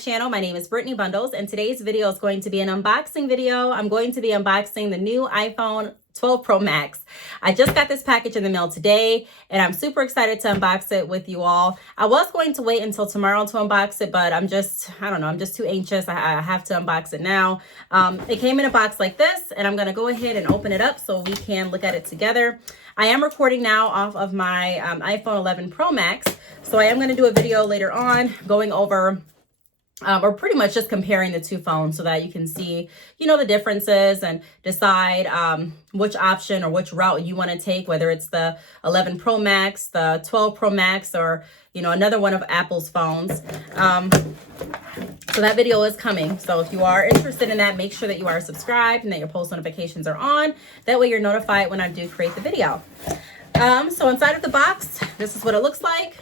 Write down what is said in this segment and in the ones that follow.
channel. My name is Brittany Bundles, and today's video is going to be an unboxing video. I'm going to be unboxing the new iPhone 12 Pro Max. I just got this package in the mail today, and I'm super excited to unbox it with you all. I was going to wait until tomorrow to unbox it, but I don't know, I'm just too anxious. I have to unbox it now. It came in a box like this, and I'm going to go ahead and open it up so we can look at it together. I am recording now off of my iPhone 11 Pro Max, so I am going to do a video later on going over or pretty much just comparing the two phones so that you can see, the differences and decide which option or which route you want to take, whether it's the 11 Pro Max, the 12 Pro Max, or, another one of Apple's phones. So that video is coming. So if you are interested in that, make sure that you are subscribed and that your post notifications are on. That way you're notified when I do create the video. So inside of the box, this is what it looks like.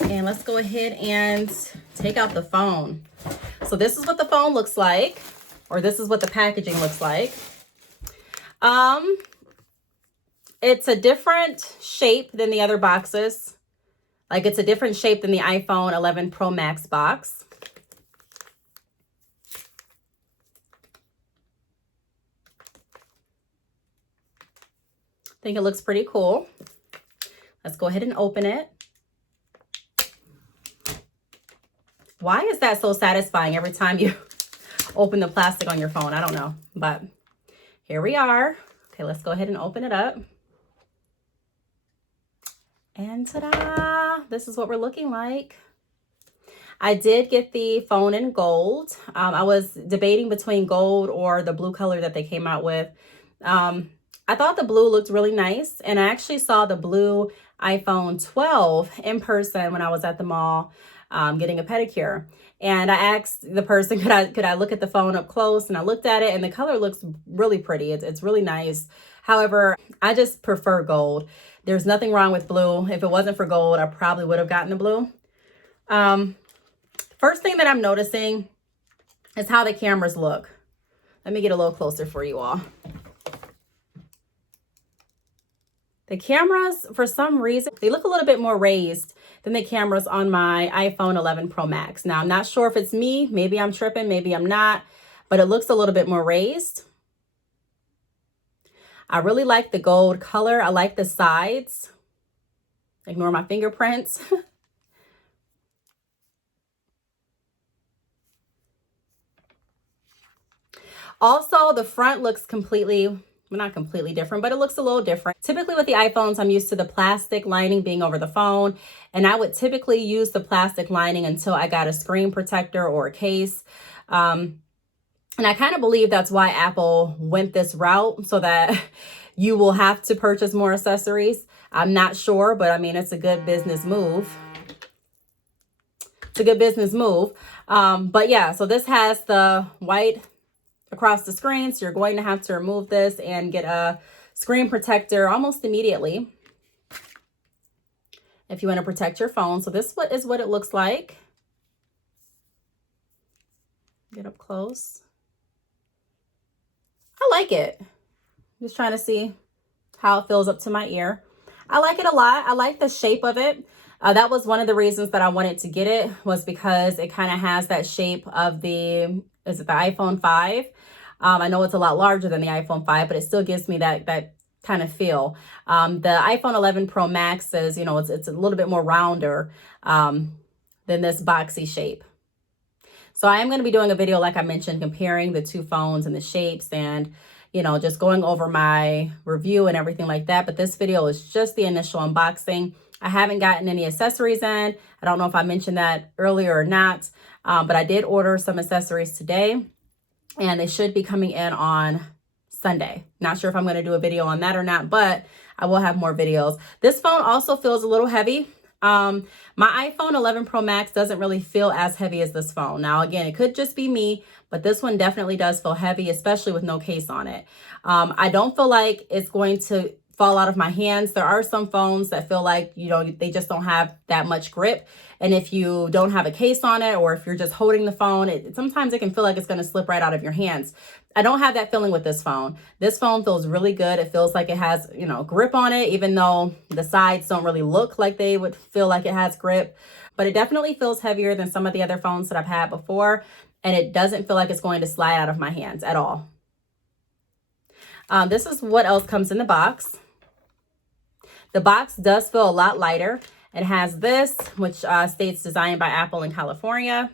And let's go ahead and take out the phone. So this is what the phone looks like, or this is what the packaging looks like. It's a different shape than the other boxes. Like, it's a different shape than the iPhone 11 Pro Max box. I think it looks pretty cool. Let's go ahead and open it. Why is that so satisfying every time you open the plastic on your phone? I don't know, but here we are. Okay, let's go ahead and open it up. And ta-da! This is what we're looking like. I did get the phone in gold. I was debating between gold or the blue color that they came out with. I thought the blue looked really nice, and I actually saw the blue iPhone 12 in person when I was at the mall getting a pedicure. And I asked the person, could I look at the phone up close? And I looked at it, and the color looks really pretty. It's really nice. However, I just prefer gold. There's nothing wrong with blue. If it wasn't for gold, I probably would have gotten the blue. First thing that I'm noticing is how the cameras look. Let me get a little closer for you all. The cameras, for some reason, they look a little bit more raised than the cameras on my iPhone 11 Pro Max. Now, I'm not sure if it's me. Maybe I'm tripping. Maybe I'm not. But it looks a little bit more raised. I really like the gold color. I like the sides. Ignore my fingerprints. Also, the front looks not completely different, but it looks a little different. Typically with the iPhones, I'm used to the plastic lining being over the phone, and I would typically use the plastic lining until I got a screen protector or a case. And I kind of believe that's why Apple went this route, so that you will have to purchase more accessories. I'm not sure, but I mean, it's a good business move. It's a good business move. But yeah, so this has the white across the screen, so you're going to have to remove this and get a screen protector almost immediately if you want to protect your phone. So this is what it looks like. Get up close. I like it. Just trying to see how it feels up to my ear. I like it a lot. I like the shape of it. That was one of the reasons that I wanted to get it, was because it kind of has that shape of the iPhone 5? I know it's a lot larger than the iPhone 5, but it still gives me that kind of feel. The iPhone 11 Pro Max is, it's a little bit more rounder than this boxy shape. So I am going to be doing a video, like I mentioned, comparing the two phones and the shapes and, just going over my review and everything like that. But this video is just the initial unboxing. I haven't gotten any accessories in. I don't know if I mentioned that earlier or not, but I did order some accessories today, and they should be coming in on Sunday. Not sure if I'm going to do a video on that or not, but I will have more videos. This phone also feels a little heavy. My iPhone 11 Pro Max doesn't really feel as heavy as this phone. Now, again, it could just be me, but this one definitely does feel heavy, especially with no case on it. I don't feel like it's going to fall out of my hands. There are some phones that feel like, they just don't have that much grip. And if you don't have a case on it, or if you're just holding the phone, sometimes it can feel like it's going to slip right out of your hands. I don't have that feeling with this phone. This phone feels really good. It feels like it has, grip on it, even though the sides don't really look like they would feel like it has grip. but it definitely feels heavier than some of the other phones that I've had before. And it doesn't feel like it's going to slide out of my hands at all. This is what else comes in the box. The box does feel a lot lighter. It has this, which states designed by Apple in California.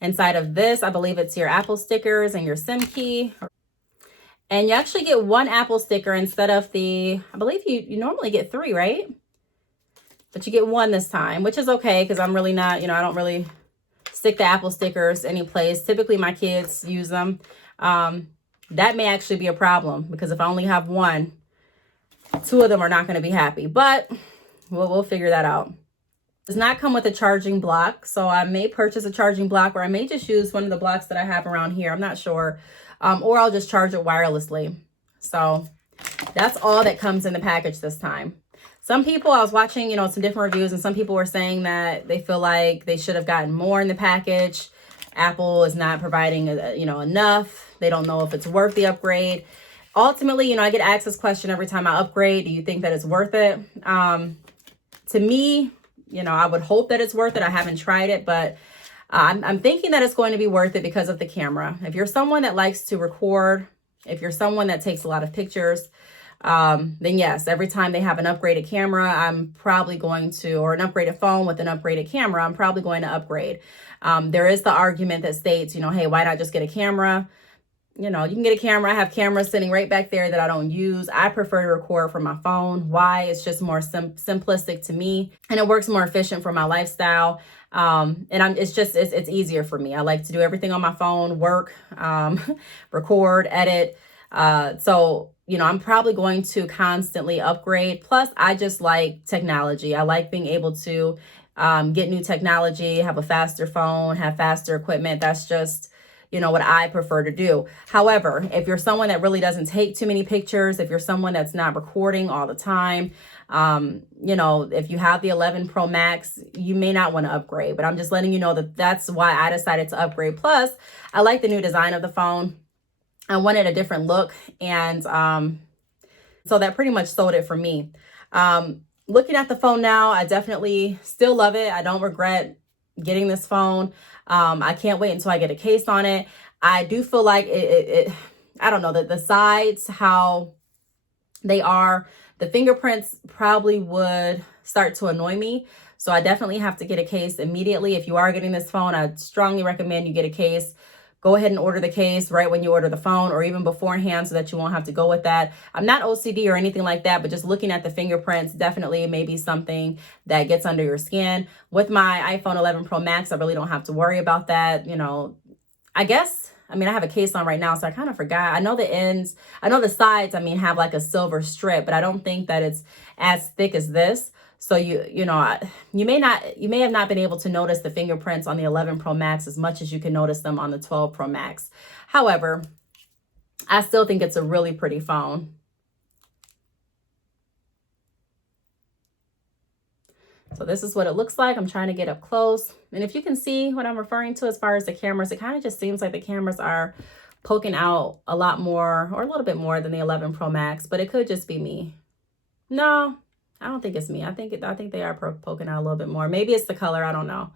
Inside of this, I believe it's your Apple stickers and your SIM key. And you actually get one Apple sticker instead of I believe you normally get 3, right? But you get 1 this time, which is okay because I'm really not, I don't really stick the Apple stickers any place. Typically, my kids use them. That may actually be a problem because if I only have 1, 2 of them are not going to be happy. But we'll figure that out. It does not come with a charging block, so I may purchase a charging block, or I may just use one of the blocks that I have around here. I'm not sure. Or I'll just charge it wirelessly. So that's all that comes in the package this time. Some people, I was watching, some different reviews, and some people were saying that they feel like they should have gotten more in the package. Apple is not providing, enough. They don't know if it's worth the upgrade. Ultimately, I get asked this question every time I upgrade. Do you think that it's worth it? To me, I would hope that it's worth it. I haven't tried it, but I'm thinking that it's going to be worth it because of the camera. If you're someone that likes to record, if you're someone that takes a lot of pictures, then yes, every time they have an upgraded camera, I'm probably going to, or an upgraded phone with an upgraded camera, I'm probably going to upgrade. There is the argument that states, hey, why not just get a camera? You can get a camera. I have cameras sitting right back there that I don't use. I prefer to record from my phone. Why? It's just more simplistic to me, and it works more efficient for my lifestyle. And it's easier for me. I like to do everything on my phone, work, record, edit. So, I'm probably going to constantly upgrade. Plus, I just like technology. I like being able to get new technology, have a faster phone, have faster equipment. That's just what I prefer to do. However, if you're someone that really doesn't take too many pictures, if you're someone that's not recording all the time, if you have the 11 Pro Max, you may not want to upgrade, but I'm just letting you know that that's why I decided to upgrade. Plus, I like the new design of the phone. I wanted a different look, and so that pretty much sold it for me. Looking at the phone now, I definitely still love it. I don't regret getting this phone. I can't wait until I get a case on it. I do feel like I don't know, that the sides, how they are, the fingerprints probably would start to annoy me. So I definitely have to get a case immediately. If you are getting this phone, I strongly recommend you get a case. Go ahead and order the case right when you order the phone, or even beforehand, so that you won't have to go with that. I'm not OCD or anything like that, but just looking at the fingerprints definitely may be something that gets under your skin. With my iPhone 11 Pro Max, I really don't have to worry about that. I guess, I have a case on right now, so I kind of forgot. I know the ends, I know the sides, have like a silver strip, but I don't think that it's as thick as this. So you may have not been able to notice the fingerprints on the 11 Pro Max as much as you can notice them on the 12 Pro Max. However, I still think it's a really pretty phone. So this is what it looks like. I'm trying to get up close. And if you can see what I'm referring to as far as the cameras, it kind of just seems like the cameras are poking out a lot more, or a little bit more than the 11 Pro Max, but it could just be me. No, I don't think it's me. I think they are poking out a little bit more. Maybe it's the color. I don't know.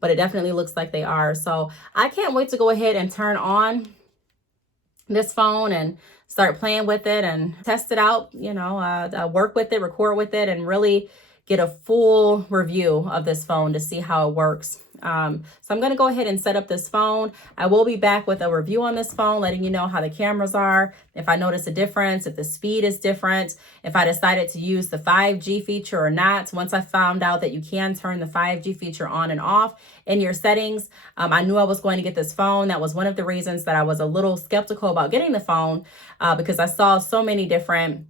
But it definitely looks like they are. So I can't wait to go ahead and turn on this phone and start playing with it and test it out, work with it, record with it, and really get a full review of this phone to see how it works. So I'm going to go ahead and set up this phone. I will be back with a review on this phone, letting you know how the cameras are, if I notice a difference, if the speed is different, if I decided to use the 5G feature or not. Once I found out that you can turn the 5G feature on and off in your settings, I knew I was going to get this phone. That was one of the reasons that I was a little skeptical about getting the phone, because I saw so many different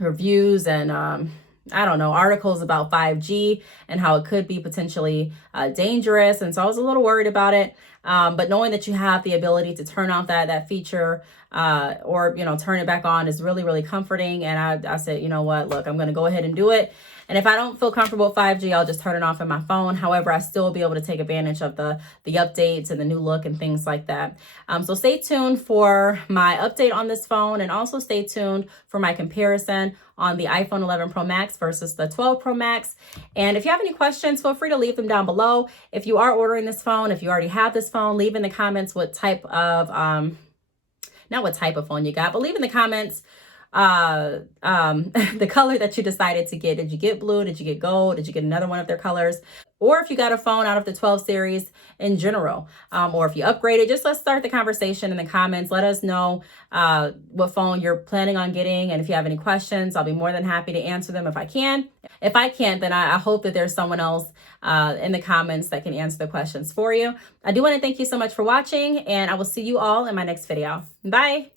reviews and I don't know, articles about 5G and how it could be potentially dangerous. And so I was a little worried about it. But knowing that you have the ability to turn off that feature or, turn it back on is really, really comforting. And I said, you know what, look, I'm going to go ahead and do it. And if I don't feel comfortable with 5G, I'll just turn it off on my phone. However, I still will be able to take advantage of the updates and the new look and things like that. So stay tuned for my update on this phone, and also stay tuned for my comparison on the iPhone 11 Pro Max versus the 12 Pro Max. And if you have any questions, feel free to leave them down below. If you are ordering this phone, if you already have this phone, leave in the comments what type of, not what type of phone you got, but leave in the comments the color that you decided to get. Did you get blue? Did you get gold? Did you get another one of their colors? Or if you got a phone out of the 12 series in general, or if you upgraded, just let's start the conversation in the comments. Let us know what phone you're planning on getting. And if you have any questions, I'll be more than happy to answer them if I can. If I can't, then I hope that there's someone else in the comments that can answer the questions for you. I do want to thank you so much for watching, and I will see you all in my next video. Bye.